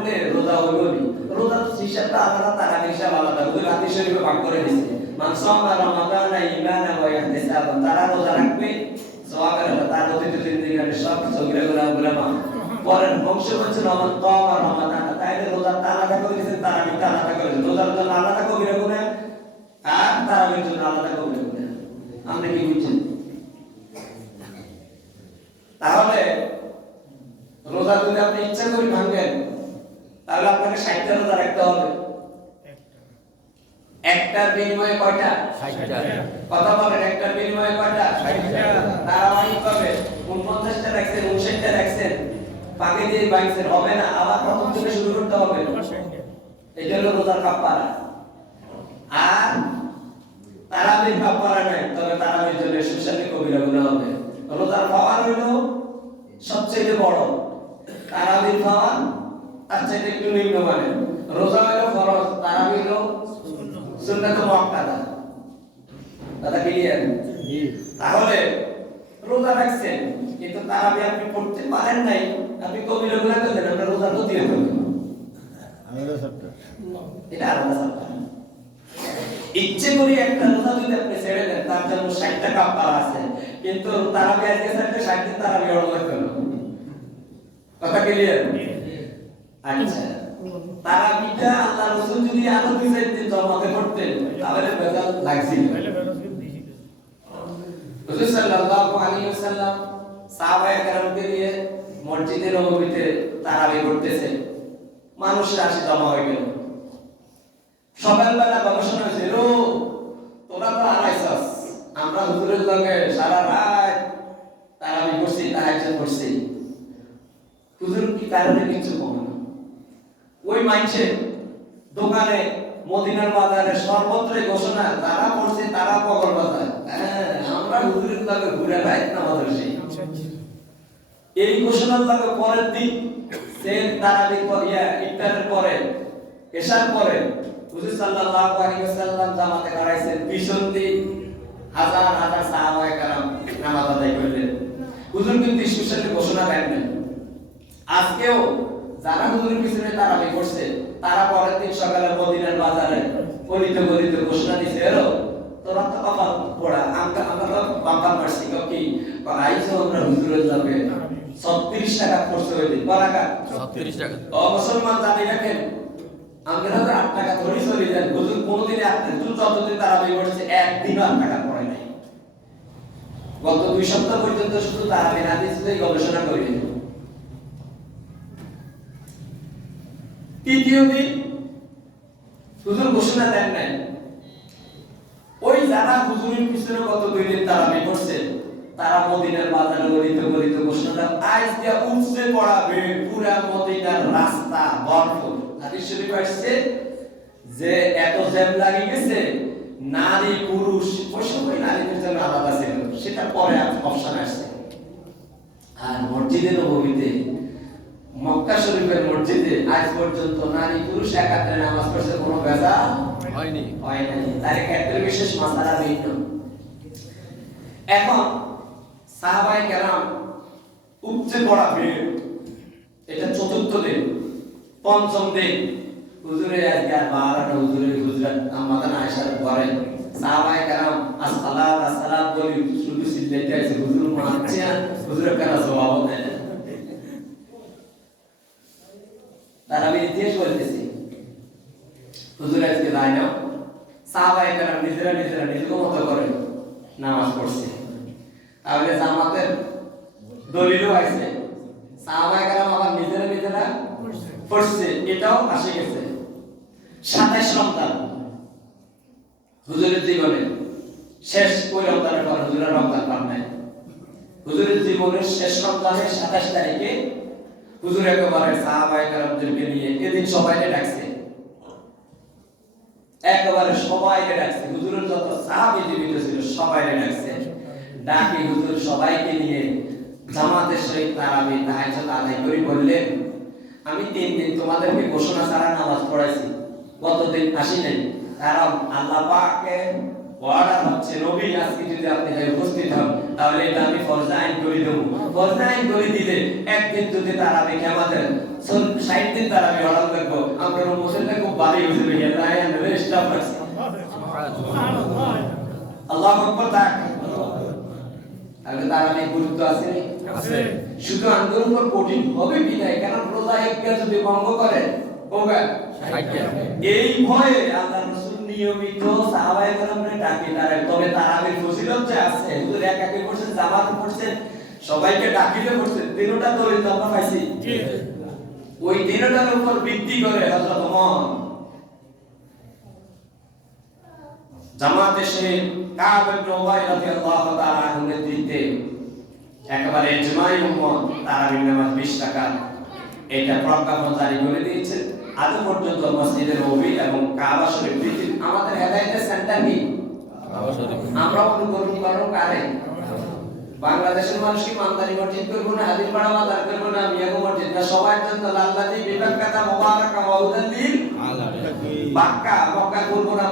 করলে রোজা হইল নি। রোজা হিসাবটা আলাদা, তারাবি হিসাব আলাদা। হুজুর হাদিস শরীফে ভাগ করে দিয়েছে, মান সামা রমাদান ঈমানান ওয়া ইহতিসাবান, তারা রোজা রাখবে সওয়াবের আল্লাহ, তার অতীত জিন্দেগির সব সগীরা গুনাহ মাফ। পরের বংশ হচ্ছে রমাদান কওয়া রমাদান, তাইলে রোজা আলাদা করে দিয়েছেন, তারাবি আলাদা করে দিয়েছেন। রোজার জন্য আলাদা কবিরা গুনাহ আর তারাবির জন্য আলাদা কবিরা গুনাহ। আপনি কি বুঝছেন? তাহলে রোজা যদি আপনি ইচ্ছা করে ভাঙেন, তাহলে আপনাকে 60টা রোজা রাখতে হবে। একটার বিনিময়ে কয়টা? 60টা। কথা বলেন, একটার বিনিময়ে কয়টা? 60টা। ধারাবাহিক ভাবে 49টা রাখছেন, 59টা রাখছেন, পাকে দিয়ে ভাঙছেন, হবে না, আবার প্রথম থেকে শুরু করতে হবে। এটা হলো রোজার কাফারা। আর তারাবির কাফারা নাই, তবে তারাবির জন্য সুশান্তি কবিরা গুনাহ হবে। রোজার পাওয়ার হলো সবচেয়ে বড়, তারাবির পাওয়ার তার চাইতে একটু নিম্নমানের। রোজা হলো ফরজ, তারাবি হলো সুন্নাত মুআক্কাদা। দাদা ক্লিয়ার? তাহলে রোজা রাখছেন কিন্তু তারাবি আপনি পড়তে পারেন নাই, আপনি কবিরা গুনাহ করলেন, আপনার রোজা ক্ষতি হয়ে যাবে। এটা আলাদা ব্যাপার। ইচ্ছে করে একটা রোজা যদি আপনি ছেড়ে দেন, তার জন্য 60টা কাফারা আছে, কিন্তু তারাবি আজকে ছাড়তে 60 দিন তারাবি অর্ডার লাগবে না। কথা ক্লিয়ার? আচ্ছা, তারাবিটা আল্লাহ রাসূল যদি আরো 2-4 দিন জমাতে করতেন, তাহলে বেজাল লাগছিল। রাসূল সাল্লাল্লাহু আলাইহি ওয়াসাল্লাম সাহাবায়ে কেরামকে নিয়ে মসজিদে নববীতে তারাবি করতেছেন, মানুষ রাশি জমা হয়ে গেল। সকালবেলা গবেষণা হয়েছিল, তোরা তো আড়াইছস, আমরা হুজুরের লগে সারা রাত তারাবি করছি, তাহাজ্জুদ করছি, হুজুর কি কারণে কিছু বলে না। ওই মাইছে দোকানে মদিনার বাজারে সর্বত্র ঘোষণা, তারা করছে তারা পগল বাজায়, হ্যাঁ আমরা হুজুরের লগে ঘুরে রাত নামাজ পড়ছি। এই ঘোষণার লগে পরের দিন সে তারাবি করিয়া ইফতারের পরে এশার পরে হুজুর সাল্লাল্লাহু আলাইহি ওয়াসাল্লাম জামাতে করাইছেন, পিছন দিক হাজার হাজার সাহাবায়ে কেরাম নামাজ আদায় করলেন। হুজুর কিন্তু সুশাসন ঘোষণা দেন না। আজকেও যারা হুজুরের পিছনে তারাবি করছে, তারা পরের দিন সকালে মদিনার বাজারে গলিতে গলিতে ঘোষণা দিছে, এরো তোরা তো বাবা পড়া, আমরা তো বাম্পার মারছি, কি আইছো আমরা হুজুরের যাবে 36 টাকা খরচ হয়ে দিন, বরাকা 36 টাকা। ও মুসলমান জাতি রাখেন, আমরা তো 8 টাকা ধরে চলে যান। হুজুর কোনদিন 8 টাকা, যতদিন তারাবি করছে একদিনও 8 টাকা পড়ে নাই। গত 2 সপ্তাহ পর্যন্ত শুধু তারাবি হাদিসে গবেষণা করি। তৃতীয় দিন হুজুর ঘোষণা দেন নাই, ওই যারা হুজুরের পিছনে গত 2 দিন তারাবি করছে, তারা মদিনার বাজারে গলিতে গলিতে ঘোষণা দেন, আজ দিয়া উঠছে পড়াবে পুরা মদিনার রাস্তা ভরপুর। হাদিস শরীফ আসছে যে এত জ্যাম লাগি গেছে, নারী পুরুষ ওই সময় নারীদের জন্য আলাদা ছিল, সেটা পরে অপশন আসছে। আর মসজিদে নববীতে, মক্কা শরীফের মসজিদে আজ পর্যন্ত নারী পুরুষ একাত্রে নামাজ পড়ছে, কোনো ভেজাল হয়নি। হয় নাই। তার ক্ষেত্রে বিশেষ মাসালা ভিন্ন। এখন সাহাবায়ে কেরাম উপচে পড়া ভিড়, এটা চতুর্থ দিন। পঞ্চম দিন হুজুরে আজকে আর বারাটা হুজুরের হুজরাত আমাদের আয়েশার ঘরে সাহাবায়ে কেরাম আসসালাত আসসালাত বলি শুধু সিজদাতে আছে, হুজুর মানছে, হুজুরের কেন জবাব দেয় না। তার আমি ইতিহাস বলতেছি, হুজুর আজকে যায় না, সাহাবায়ে কেরাম নিজেরা নিজেরা নিজের মতো করে নামাজ পড়ছে। তাহলে জামাতের দলিলও আছে, সাহাবায়ে কেরাম আবার নিজেরা নিজেরা পড়ছে, এটাও আসে গেছে। 27 রমজান হুজুরের জীবনে শেষ, ওই রমজানের পর হুজুরের রমজান পান নাই। হুজুরের জীবনের শেষ রমজানের 27 তারিখে হুজুর একেবারে সাহাবায়ে কেরামদেরকে নিয়ে এদিন সবাইকে ডাকছে, একেবারে সবাইকে ডাকছে। হুজুরের যত সাহাবী জীবিত ছিল সবাইকে ডাকছে, ডাকি হুজুর সবাইকে নিয়ে জামাতের সহিত তারাবি তাহাজ্জুদ আদায় করে বললেন, আমি 3 দিন তোমাদেরকে ঘোষণা ছাড়া নামাজ পড়াইছি, গতদিন আসি নাই, কারণ আল্লাহ পাকের অর্ডার হচ্ছে নবী আজকে যদি আপনি উপস্থিত হন তাহলে এটা আমি ফরজ আইন করে দেবো। ফরজ আইন করে দিলে একদিন যদি তারাবি আমাদের 60 দিন তারাবি হড়াল দেখবো, আমরা মুসলিমদের খুব ভালোই হয়েছে আল্লাহু আকবার। তাহলে তারাবি গুরুত্ব আছে আছে। শুধু আন্দোলন কঠিন হবে বিদায়, কারণ রোজা একটা যদি ভঙ্গ করে হবে এই ভয়ে আল্লাহ রাসূল নিয়মিত সাহাবায়ে কেরামকে ডাকে তারা। তবে তারাবির ফজিলত যে আছে, হুজুর একাকে করছেন, জামাতে করছেন, সবাইকে ডাকিতে করছেন, তিনটা দলিল আমরা পাইছি। ওই তিনটার উপর ভিত্তি করে হযরত ওমর জামাতে শেখ কাব ইবনে উবাই রাদিয়াল্লাহু তাআলা আনহু নেতৃত্বে একেবারে ইজমাই উম্মত তারাবির নামাজ 20 রাকাত এটা প্রজ্ঞাপন জারি করে দিয়েছে। আজ পর্যন্ত মসজিদের নববী এবং কাবা শরীফ পৃথিবীর আমাদের হেদায়েতের সেন্টার কি কাবা শরীফ। আমরা অনুকরণ করব কারে? বাংলাদেশের মানুষ কি মানদারি মসজিদ করব না, হাদিরপাড়া বাজার করব না, মিয়াগো মসজিদ না? সবার জন্য আল্লাহি বিবাক্কাতা মুবারাকা ওয়া উদাল্লিল বাক্কা মক্কা করব না,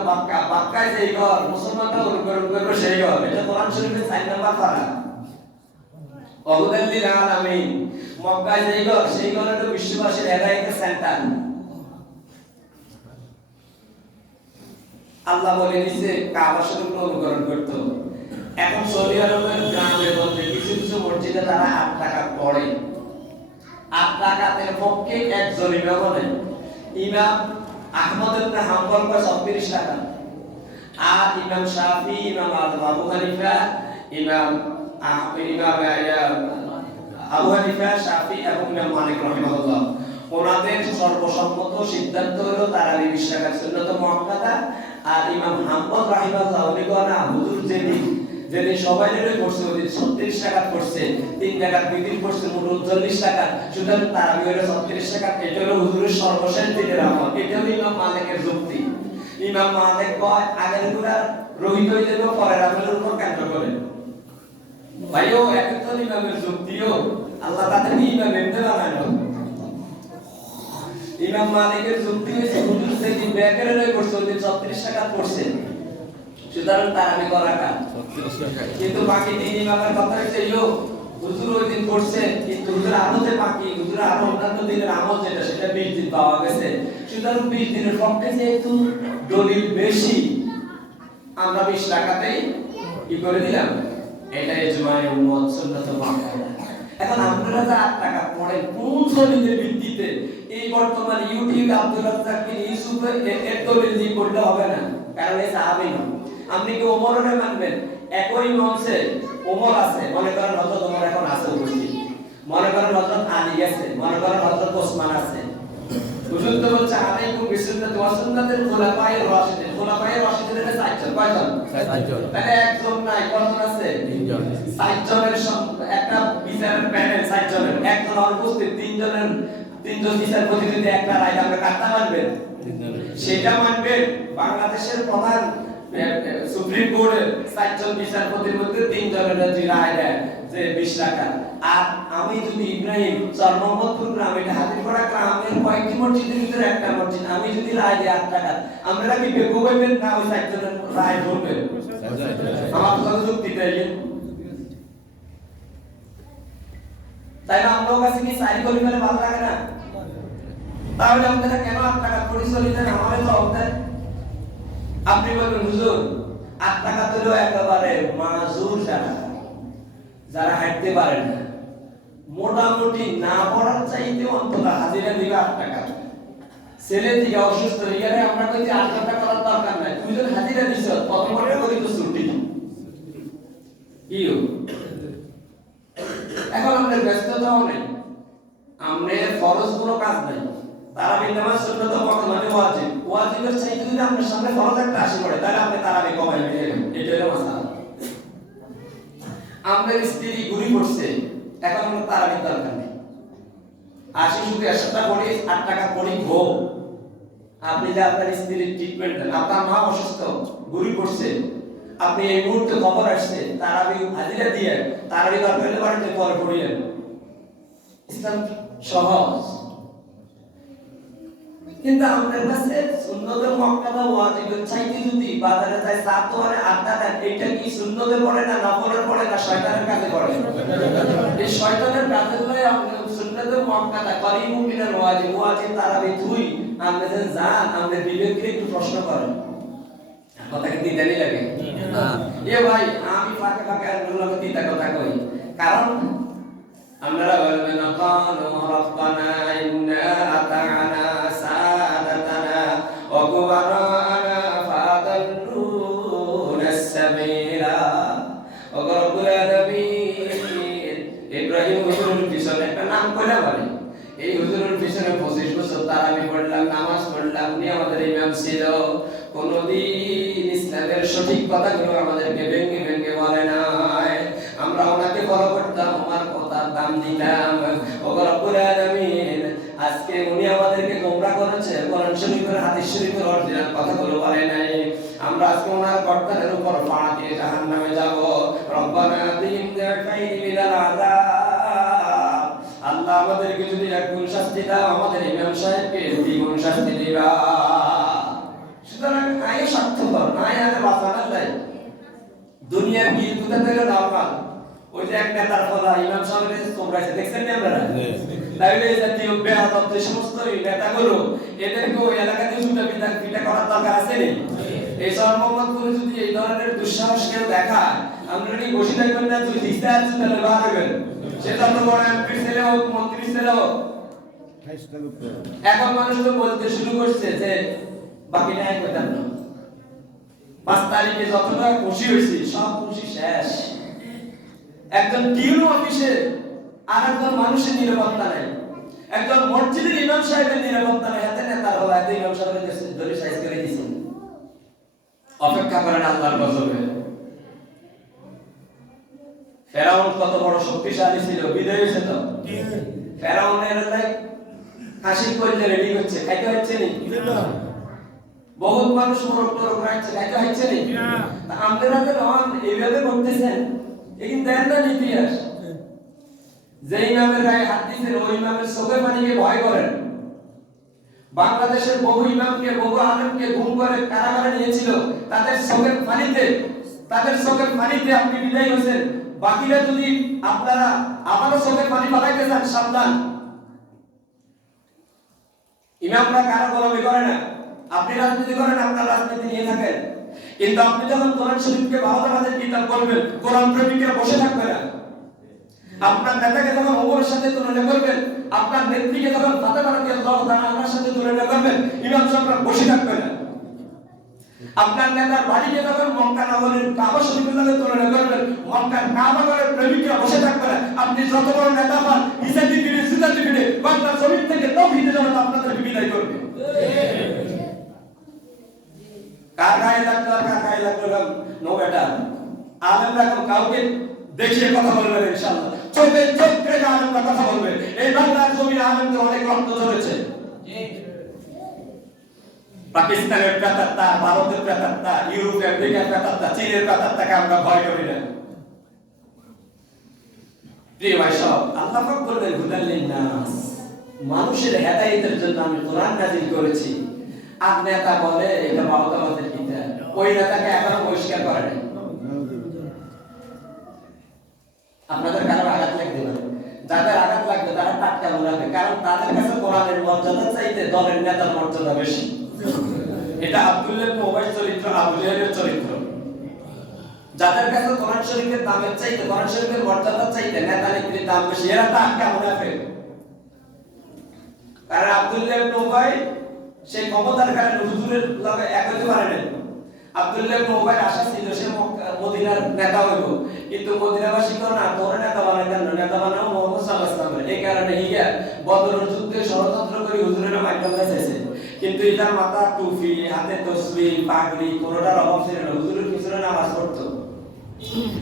বাক্কায় যেই ঘর মুসলমানরা অনুকরণ করবে সেই ঘর। এটা কোরআন শরীফের 4 নাম্বার পারা। ওয়াহুদাল্লিল আলামিন মক্কায় যেই ঘর সেই ঘর হলো বিশ্ববাসীর হেদায়েতের সেন্টার। আল্লাহ বলে দিয়েছে কাবা শরীফ অনুকরণ করতে। এখন সৌদি আরবের গ্রামের মধ্যে কিছু কিছু মসজিদে তারা 8 টাকা পড়ে। 8 টাকাতের পক্ষে একজন ইমাম বলেন, ইমাম আহমদ ইবনে হাম্বল কয় 36 টাকা, আর ইমাম শাফি, ইমাম আবু হানিফা, ইমাম আবু হানিফা, শাফি এবং ইমাম মালিক রাহিমাহুল্লাহ ওনাদের সর্বসম্মত সিদ্ধান্ত হলো তারাবি 20 রাকাত সুন্নাত মুআক্কাদা। আর ইমাম হাম্বল রাহিমাহুল্লাহ উনি বলেন হুজুর যেদিন সবাই মিলে করছে ওদিন 36 টাকা করছে, 3 টাকা বিদিন করছে, মোট 40 টাকা। সুতরাং তারাবি হলো 36 টাকা। এটা হলো হুজুরের সর্বশেষ দিনের আমল। এটা হলো ইমাম মালিকের যুক্তি। ইমাম মালিক কয় আগের গুলা রহিত হয়ে যাবে পরের আমলের উপর কেন্দ্র করে। ভাইও একজন ইমামের যুক্তিও আল্লাহ তাদেরকে ইমাম এমনি বানানো। ইমাম মালিকের যুক্তি হয়েছে হুজুর যেদিন ব্যাকের রয়ে করছে ওদিন 36 টাকা করছে, সুতরাং তারাবি করা কাজ 36 টাকা। কিন্তু বাকি দিন ইমামের কথা হচ্ছে হুজুর ওই দিন করছে, কিন্তু হুজুর আরো যে বাকি হুজুর আরো অন্যান্য দিনের আমল যেটা সেটা 20 দিন পাওয়া গেছে। সুতরাং 20 দিনের পক্ষে যেহেতু দলিল বেশি, আমরা 20 টাকাতেই কি করে দিলাম। এটা ইজমাই উম্মত সুন্নাত মুআক্কাদা। এখন আপনারা যা 8 টাকা পড়েন কোন দলিলের ভিত্তিতে? এই বর্তমান ইউটিউবে আব্দুল রাজ্জাক বিন ইউসুফ এর দলিল দিয়ে করলে হবে না, কারণ এই সাহাবী না। আপনি কি ওমরের মানবেন? একই মঞ্চে ওমর আছে, মনে করেন হযরত ওমর এখন আছে উপস্থিত, মনে করেন হযরত আলী আছে, মনে করেন হযরত ওসমান আছে। হুজুর তো বলছে আলাইকুম বিসুন্নাতি ওয়া সুন্নাতিল খুলাফায়ে রাশিদিন। খুলাফায়ে রাশিদিনের 4 জন, কয়জন? 4 জন। তাহলে একজন নাই, কয়জন আছে? 3 জন। 4 জনের একটা বিচারের প্যানেল, 4 জনের একজন অনুপস্থিত, 3 জনের 3 জন বিচারপতি যদি একটা রায় আমরা কাটতে মানবেন, সেটা মানবেন। বাংলাদেশের প্রধান সুপ্রিম কোর্টের 4 জন বিচারপতির মধ্যে 3 জনের যদি রায় দেয় যে 20 টাকা। আর আমি যদি ইব্রাহিম মোহাম্মদপুর গ্রাম, এটা হাতিরপাড়া গ্রামের কয়েকটি মসজিদের ভিতরে একটা মসজিদ, আমি যদি রায় দিই 8 টাকা, আমরা কি বেকুব হইবেন না ওই 4 জনের রায় ধরবেন? আমার কথা যুক্তি তাই। তাই না? আমার কাছে কি সারি করি মানে ভালো লাগে না? তাহলে আপনারা কেন 8 টাকা পরিচলিত আমাদের তো দেন? আপনি বলবেন হুজুর 8 টাকা তো একেবারে মাজুর যারা হাঁটতে পারে না, মোটামুটি না পড়ার চাইতে অন্তত হাজিরা দিবে 8 টাকা। ছেলে থেকে অসুস্থ হয়ে গেলে আমরা কইছি 8 টাকা করার দরকার নাই, তুমি যদি হাজিরা দিছ কত টাকা করে তো ছুটি ইও। এখন আমাদের ব্যস্ততাও নেই, আমাদের ফরজ কোনো কাজ নাই। তারাবি নামাজ সুন্নাত বর্তমানে ওয়াজিব, ওয়াজিবের চাইতে যদি আপনার সামনে ফরজ একটা আসে পড়ে তাহলে আপনি তারাবি কমাই নেবেন। এটা হলো মাসালা। আমাদের স্ত্রী ঘুরি পড়ছে, এখন আমরা তারাবি দরকার নেই, আসি শুধু 100 টাকা পড়ি 8 টাকা পড়ি গো। আপনি যে আপনার স্ত্রীর ট্রিটমেন্ট দেন, আপনার মা অসুস্থ ঘুরি পড়ছে, আপনি এই মুহূর্তে খবর আসছে তারাবি হাজিরা দিয়ে তারাবি দরকার হলে বাড়িতে পরে পড়িয়েন। ইসলাম সহজ। কিন্তু আমাদের কাছে সুন্নতে মুআক্কাদা ওয়াজিবের চাইতে যদি বাজারে যায় সাত দোয়ারে আড্ডা দেন, এটা কি সুন্নতে পড়ে না নফলে পড়ে না শয়তানের কাছে পড়ে? এই শয়তানের কাছে লয়ে আপনি সুন্নতে মুআক্কাদা করিমু মিনাল ওয়াজিব ওয়াজিব তারাবি তুই আপনি যে জান আমাদের বিবেককে একটু প্রশ্ন করেন, কথা কি দিতেই লাগে না? এ ভাই আমি ফাঁকে ফাঁকে আল্লাহকে দিতা কথা কই, কারণ আমরা বলবেন কানু রাব্বানা ইন্না আতা'না সাদাতানা ওয়া কুবারানা ফাদাল্লুনা সাবিলা ওয়া রব্বুল আলামিন। ইব্রাহিম হুজুরের পিছনে একটা নাম কইলা বলে, এই হুজুরের পিছনে 25 বছর তারাবি পড়লাম, নামাজ পড়লাম, উনি আমাদের ইমাম ছিল, কোনদিন ইসলামের সঠিক কথাগুলো আমাদেরকে ভেঙে ভেঙে বলে নাই। আমরা ওনাকে ফলো করতাম, ওনার কথার দাম দিতাম। ও রব্বুল আলামিন, আজকে উনি আমাদেরকে গোমরাহ করেছে, কোরআন শরীফের হাদিস শরীফের অরিজিনাল কথাগুলো বলে নাই। আমরা আজকে ওনার গর্দানের উপর পা দিয়ে জাহান্নামে যাব। রব্বানা আতিহিম যিফাইনি মিনাল আযাব। আল্লাহ আমাদেরকে যদি একগুণ শাস্তি দাও, আমাদের ইমাম সাহেবকে দ্বিগুণ শাস্তি দিবা। সুতরাং আয় স্বার্থপর, আয় আগে বাঁচানোর লাই দুনিয়ার গিয়ে কোথা থেকে নরমাল। ওই যে এক নেতার ফলা ইমাম সাহেবের তোমরাইছে দেখছেন না আপনারা? তাইলে এই জাতীয় বেয়াদব যে সমস্ত নেতাগুলো, এদেরকে ওই এলাকাতে জুতা পিটা করার দরকার আছে নি? এই মোহাম্মদপুরে যদি এই ধরনের দুঃসাহস কেউ দেখায়, আমরা কি বসে থাকবেন না? তুই দিস্তার জুতা ব্যবহার করবেন, সেটা তো বড় এমপি ছেলে হোক, মন্ত্রী ছেলে হোক। এখন মানুষ তো বলতে শুরু করছে যে বাকিটা এক কথা না, 5 তারিখে যতটা খুশি হয়েছি সব খুশি শেষ। একজন টিউন অফিসে আর একজন মানুষের নিরাপত্তা নাই, একজন মসজিদের ইমাম সাহেবের নিরাপত্তা নাই, হাতে নেতার হলো এত ইমাম সাহেবের ধরে সাইজ করে দিয়েছেন। অপেক্ষা করেন আল্লাহর গজবে। ফেরাউন কত বড় শক্তিশালী ছিল, বিদায় হয়েছে তো। ফেরাউনের হাসি করলে রেডি হচ্ছে, খাইতে হচ্ছে না? বহুত মানুষ মোরগ রাখছে, খাইতে হচ্ছে না? আপনারা তো এইভাবে করতেছেন, এখানে দেন না ইতিহাস। যে ইমামের গায়ে হাত দিয়েছেন, ওই ইমামের চোখের পানিকে ভয় করেন। বাংলাদেশের বহু ইমামকে, বহু আলেমকে গুম করে কারাগারে নিয়েছিল, তাদের চোখের পানিতে আপনি বিদায় হয়েছেন। বাকিরা যদি আপনারা আবারও চোখের পানি পালাইতে চান, সাবধান। ইমামরা কারো গোলামি করে না, আপনি রাজনীতি করেন, আপনার রাজনীতি নিয়ে থাকেন, কিন্তু আপনি যখন কোরআন শরীফকে ভারতের কিতাব করবেন, কোরআন প্রেমিকরা বসে থাকবে না। আপনার নেতাকে যখন ওমরের সাথে তুলনা করবেন, আপনার নেত্রীকে যখন ফাতেমা রাদিয়াল্লাহু তাআলা আনহার সাথে তুলনা করবেন, ইমাম সাহেবরা বসে থাকবে না। আপনার নেতার বাড়িকে যখন মক্কা নগরীর কাবা শরীফের সাথে তুলনা করবেন, মক্কার কাবা ঘরের প্রেমিকরা বসে থাকবে না। আপনি যত বড় নেতা হন, হিসাবি ফিরে সিদ্ধান্তি ফিরে বাংলার জমিন থেকে তাওহীদের জন্য আপনাদের বিদায় করবে। কার গায়ে লাগলো কার গায়ে লাগলো নো বেটা। আলেমরা কাউকে দেখিয়ে কথা বলবেন ইনশাআল্লাহ, চোখে চোখ রেখে আলেমরা কথা বলবে। এই বাংলার জমিনে আলেমদের অনেক রক্ত ঝরেছে। পাকিস্তানের প্রেতাত্মা, ভারতের প্রেতাত্মা, ইউরোপ আমেরিকার প্রেতাত্মা, চীনের প্রেতাত্মাকে আমরা ভয় করি না। প্রিয় ভাই সব, আল্লাহ পাক বললেন হুদাল লিন্নাস, মানুষের হেদায়েতের জন্য আমি কোরআন নাযিল করেছি। আর নেতা বলে এটা মাওলাদের কিতাব, ওই নেতাকে এখনো বহিষ্কার করে নাই। আপনাদের কারো আঘাত লাগবে না, যাদের আঘাত লাগবে তারা টাটকা মুনাফে, কারণ তাদের কাছে কোরআনের মর্যাদা চাইতে দলের নেতার মর্যাদা বেশি। এটা আব্দুল্লাহ ইবনে উবাই চরিত্র, আবু জাহেলের চরিত্র। যাদের কাছে কোরআন শরীফের দামের চাইতে, কোরআন শরীফের মর্যাদা চাইতে নেতা নেত্রীর দাম বেশি, এরা টাটকা মুনাফে। কারণ আব্দুল্লাহ ইবনে উবাই সেই ক্ষমতার কারণে হুজুরের লগে এক হইতে পারে না। আব্দুল্লাহ ইবনে উবাইর আশা ছিল সে মদিনার নেতা হইব, কিন্তু মদিনাবাসী তো না, তোর নেতা বানাইতেন না, নেতা বানাও মুহাম্মদ সাল্লাল্লাহু আলাইহি ওয়াসাল্লাম। এই কারণে হিয়া বদরের যুদ্ধে ষড়যন্ত্র করে হুজুরের মাইন্ডা চাইছে, কিন্তু এটার মাথা টুপি, হাতে তসবিহ, পাগড়ি কোনটার অভাব ছিল না, হুজুরের পিছনে নামাজ পড়তো।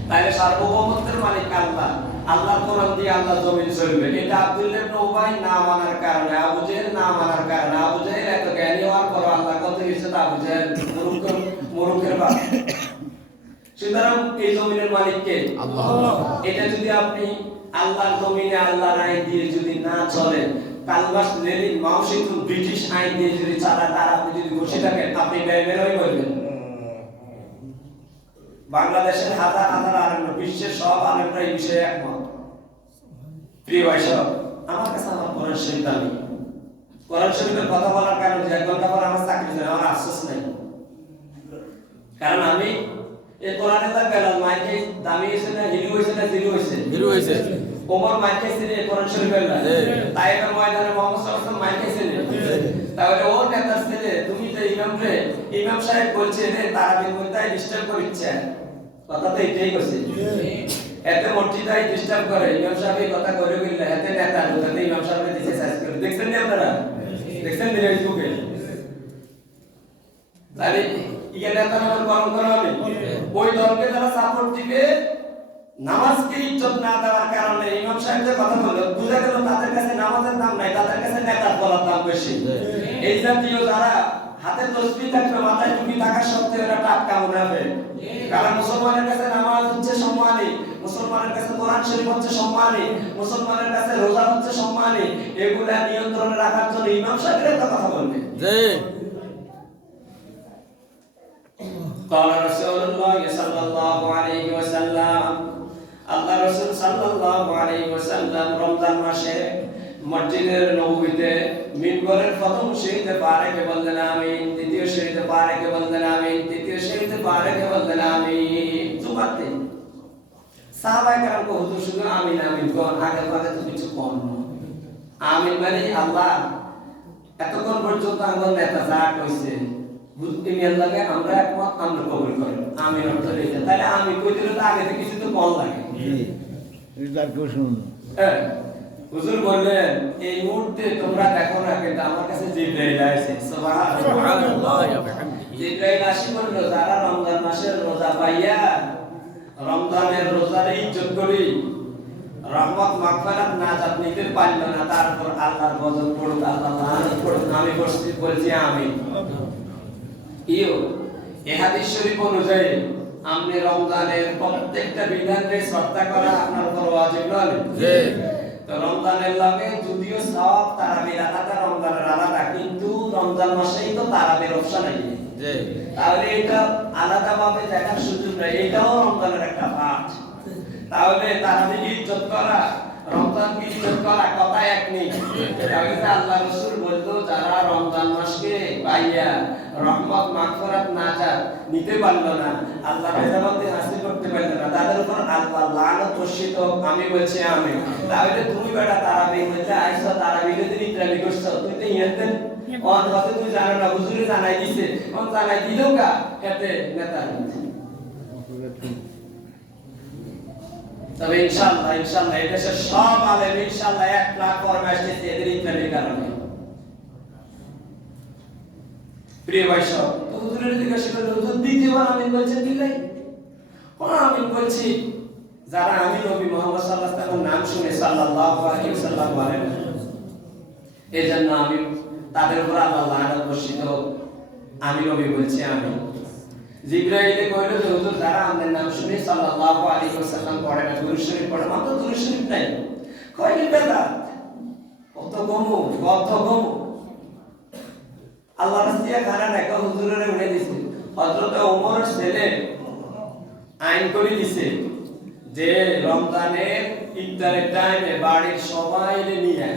তাইলে সার্বভৌমত্বের মালিক আল্লাহ, আল্লাহর কোরআন দিয়ে আল্লাহ জমিন চলবে। এটা আব্দুল্লাহ ইবনে উবাই না মানার কারণে, আবু জেহেল না মানার কারণে। আবু জেহেল এত জ্ঞানী হওয়ার পর আল্লাহ কত কিছু, আবু জেহেল মুরুখের বাপ। সুতরাং এই জমিনের মালিক কে? আল্লাহ। এটা যদি আপনি আল্লাহর জমিনে আল্লাহ নাই দিয়ে যদি না চলেন, কালমাস লেনিন মাও সেতুন ব্রিটিশ আইন দিয়ে যদি চালায় তার আপনি যদি বসে থাকেন আপনি বেরোই করবেন। বাংলাদেশের হাজার হাজার আলেম, বিশ্বের সব আলেমরা এই বিষয়ে একমত। প্রিয় ভাই সব, আমার কাছে আমার কোরআন শরীফ দামি। কোরআন শরীফের কথা বলার কারণে যে 1 ঘন্টা পর আমার চাকরি যায় আমার আফসোস নাই, কারণ আমি এই কোরআনের গেলাম মাইকে দামি হয়েছে না হিরু হয়েছে না জিরো হয়েছে? হিরু হয়েছে। ওমর মাইকে ছিনে কোরআন শরীফের না, তাইবের ময়দানে মোহাম্মদ সাল্লাল্লাহু আলাইহি ওয়াসাল্লাম মাইকে ছিনে। তাহলে ও নেতা ছেলে তুমি তো ইমাম সাহেব বলছে রে তারাবির মধ্যে ডিস্টার্ব করছে, কথা তো এটাই করছে। এতে মসজিদাই ডিস্টার্ব করে, ইমাম সাহেব এই কথা করে গেলে এতে নেতা লোকাতে ইমাম সাহেবের দিকে সাইজ করে দেখছেন না আপনারা? দেখছেন না ফেসবুকে? তাহলে ইয়া নেতা নামের পালন করা হবে। ওই দলকে যারা সাপোর্ট দিবে নামাজকে ইজ্জত না দেওয়ার কারণে ইমাম সাহেব যে কথা বলল বুঝা গেল তাদের কাছে নামাজের দাম নাই, তাদের কাছে নেতার বলার দাম বেশি। এই জাতীয় যারা হাতে তসবিহ থাকবে মাথায় টুপি থাকা সত্ত্বেও এরা টাটকা মুনাফিক। কারণ মুসলমানের কাছে নামাজ হচ্ছে সম্মানী, মুসলমানের কাছে কোরআন শরীফ হচ্ছে সম্মানী, মুসলমানের কাছে রোজা হচ্ছে সম্মানী। এগুলা নিয়ন্ত্রণে রাখার জন্য ইমাম সাহেবের একটা কথা বলবে। জি قال رسول الله صلى الله عليه وسلم, আল্লাহ রাসূল সাল্লাল্লাহু আলাইহি ওয়াসাল্লাম রমজান মাসে মসজিদের নববীতে মিম্বরের প্রথম সিঁড়িতে পা রেখে বললেন আমিন, দ্বিতীয় সিঁড়িতে পা রেখে বললেন আমিন, তৃতীয় সিঁড়িতে পা রেখে বললেন আমিন। জুমাতে সাহাবায়ে কেরাম কো হুজুর শুধু আমিন আমিন কোন, আগে আগে তো কিছু কোন না। আমিন মানে আল্লাহ এতক্ষণ পর্যন্ত আমার নেতা যা কইছে বুঝতে নিয়ে লাগে আমরা একমত, আমরা কবুল করি। আমিন অর্থ এটা, তাহলে আমি কইতে তো আগে থেকে কিছু তো কোন লাগে। এটা কি শুনুন? হ্যাঁ, হুজুর বললেন এই মুহূর্তে তোমরা দেখো না কিন্তু আমার কাছে জিবরাইল আসে। সুবহানাল্লাহ ওয়া বিহামদিহি। জিবরাইল আসি বলল যারা রমজান মাসের রোজা পাইয়া রমজানের রোজার ইজ্জত করি রহমত মাগফিরাত নাজাত নিতে পারল না, তারপর আল্লাহর গজব পড়ুক, আল্লাহ লানত পড়ুক, আমি বলছি আমিন। ইও এই হাদিস শরীফ অনুযায়ী আপনি রমজানের প্রত্যেকটা বিধানকে শ্রদ্ধা করা আপনার উপর ওয়াজিব নয়? জি। তো রমজানের লাগে যদিও সওয়াব তারাবির আলাদা, রমজানের আলাদা, কিন্তু রমজান মাসেই তো তারাবির অপশন নাই। জি। তাহলে এটা আলাদাভাবে দেখার সুযোগ নেই, এটাও রমজানের একটা পার্ট। তাহলে তারাবির ইজ্জত করা রমজানকে ইজ্জত করা কথা এক নেই। তাহলে আল্লাহ রাসূল বলতো যারা রমজান মাসকে পাইয়া রহমত মাগফিরাত নাজাত নিতে পারলো না, আল্লাহ রেজামতে হাসিল করতে পারলো না, তাদের উপর আল্লাহ লানত বর্ষিত হোক। আমি বলছি আমিন। তাহলে তুমি বেটা তারাবির মধ্যে আইছো, তারাবির যদি নিত্রামি করছো, তুই তো ইয়াতেন অন কথা তুই জানো না, হুজুরে জানাই দিছে, কোন জানাই দিলো কা এতে নেতা। তবে ইনশাআল্লাহ ইনশাআল্লাহ এই দেশের সব আলেম ইনশাআল্লাহ 1 লাখ ফরমে আসছে এদের ইত্যাদির কারণে। প্রিয় ভাই সব, তো হুজুরের জিজ্ঞাসা করলেন হুজুর দ্বিতীয়বার আমিন বলছেন দিলাই? আমিন বলছি যারা আমি নবী মুহাম্মদ সাল্লাল্লাহু আলাইহি ওয়াসাল্লামের নাম শুনে সাল্লাল্লাহু আলাইহি ওয়াসাল্লাম বলেন, এজন্য আমি তাদের উপর আল্লাহ লানত বর্ষিত হোক, আমি নবী বলছি আমিন। জিবরাইল কইল যে হুজুর যারা আমাদের নাম শুনে সাল্লাল্লাহু আলাইহি ওয়াসাল্লাম পড়ে না, দুরূদ শরীফ পড়ে না, তো দুরূদ শরীফ নাই, কইল বেদাত, কত গমু কত গমু। আল্লাহ রাসূলের খানা নাই, হুজুরের উড়ে দিছে। হযরত ওমরের ছেলে আইন করে দিছে যে রমজানের ইফতারের টাইমে বাড়ির সবাই নিয়ে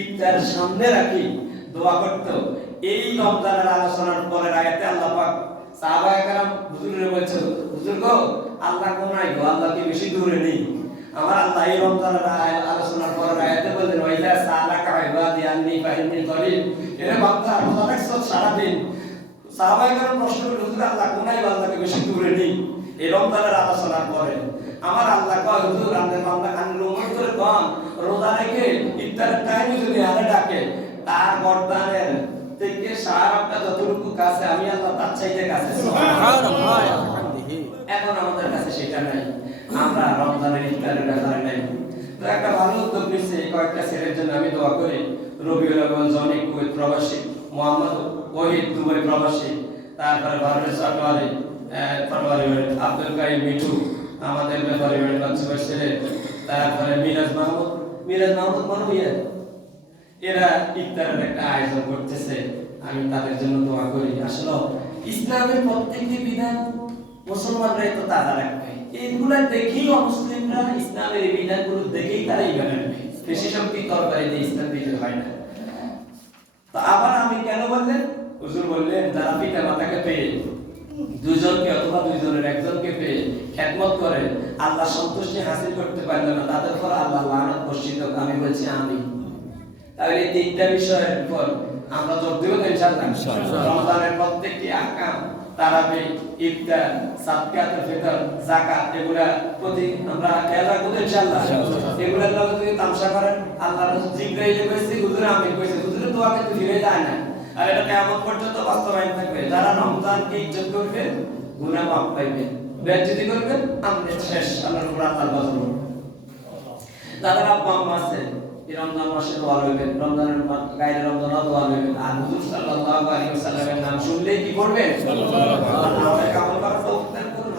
ইফতার সামনে রাখি দোয়া করত। এই রমজানের আলোচনার পরের আয়াতে আল্লাহ পাক সাহাবায়ে কেরাম হুজুরে বলছে হুজুর গো আল্লাহ কোনায় গো, আল্লাহ কি বেশি দূরে নেই? আমার আল্লাহ এই রমজানের আলোচনার পরের আয়াতে বলেন ওয়াইদা সালাকা ইবাদি আন্নী ফাইন্নী করিব। এর বান্দা রোজা রাখছো সারা দিন, সাহাবায়ে কেরাম প্রশ্ন করলেন হুজুর আল্লাহ কোনায় গো, আল্লাহ কি বেশি দূরে নেই? এই রমজানের আলোচনার পরে আমার আল্লাহ কয় হুজুর আমাদের বান্দা কানের উম্মত করে কোন রোজা রেখে ইফতারের টাইমে যদি আরে ডাকে তার গর্দানের থেকে সারাটা যতটুকু কাছে আমি আল্লাহ তার চাইতে কাছে। সুবহানাল্লাহ আলহামদুলিল্লাহ। এখন আমাদের কাছে সেটা নাই, আমরা রমজানের ইফতারের ব্যাপারে নাই। তো একটা ভালো উদ্যোগ নিচ্ছে কয়েকটা ছেলের জন্য আমি দোয়া করি। রবিউল আউয়াল জনি কুয়েত প্রবাসী, মোহাম্মদ ওহিদ দুবাই প্রবাসী, তারপরে ভারতের চট্টগ্রামে পাটোয়ারি আব্দুল কাইম মিঠু আমাদের ব্যাপারে বাচ্চা ছেলে, তারপরে মিরাজ মাহমুদ মানবিয়া এরা ইফতারের একটা আয়োজন করতেছে, আমি তাদের জন্য দোয়া করি। আসলে ইসলামের প্রত্যেকটি বিধান মুসলমানরাই তো তারা রাখবে, এইগুলা দেখেই অমুসলিমরা ইসলামের এই বিধানগুলো দেখেই তারা ইমান আনবে। বেশি শক্তি তরবারি দিয়ে ইসলাম বিজয় হয় না। তো আবার আমি কেন বললেন, হুজুর বললেন যারা পিতা মাতাকে পেয়ে দুইজনকে অথবা দুইজনের একজনকে পেয়ে খেদমত করে আল্লাহ সন্তুষ্টি হাসিল করতে পারল না, তাদের উপর আল্লাহ লানত বর্ষিত হোক। আমি বলছি আমি। তাহলে এই তিনটা বিষয়ের উপর আমরা জোর দেব তো ইনশাআল্লাহ। রমজানের প্রত্যেকটি আহকাম, তারাবি, ইফতার, সাদকাতুল ফিতর, যাকাত, এগুলা প্রতি আমরা খেয়াল রাখবো তো ইনশাআল্লাহ। এগুলার লগে যদি তামসা করেন, আল্লাহ রাসূল জিবরাইলে কইছে, হুজুর আমি কইছে, হুজুরের দোয়া কিন্তু ফিরে যায় না। আর এটা কিয়ামত পর্যন্ত বাস্তবায়ন থাকবে। যারা রমজানকে ইজ্জত করবে গুনাহ মাফ পাইবে, বেজ্জতি করবে আমনে শেষ, আল্লাহর কোরআন আল্লাহ বলুন। যারা আব্বা আম্মা আছে এই রমজান মাসে দোয়া লইবেন, রমজানের গায়ে রমজানও দোয়া লইবেন। আর হুজুর সাল্লাল্লাহু আলাইহি ওয়াসাল্লামের নাম শুনলেই কি করবেন? আল্লাহ আমাদের আমল করার তৌফিক দান করুন।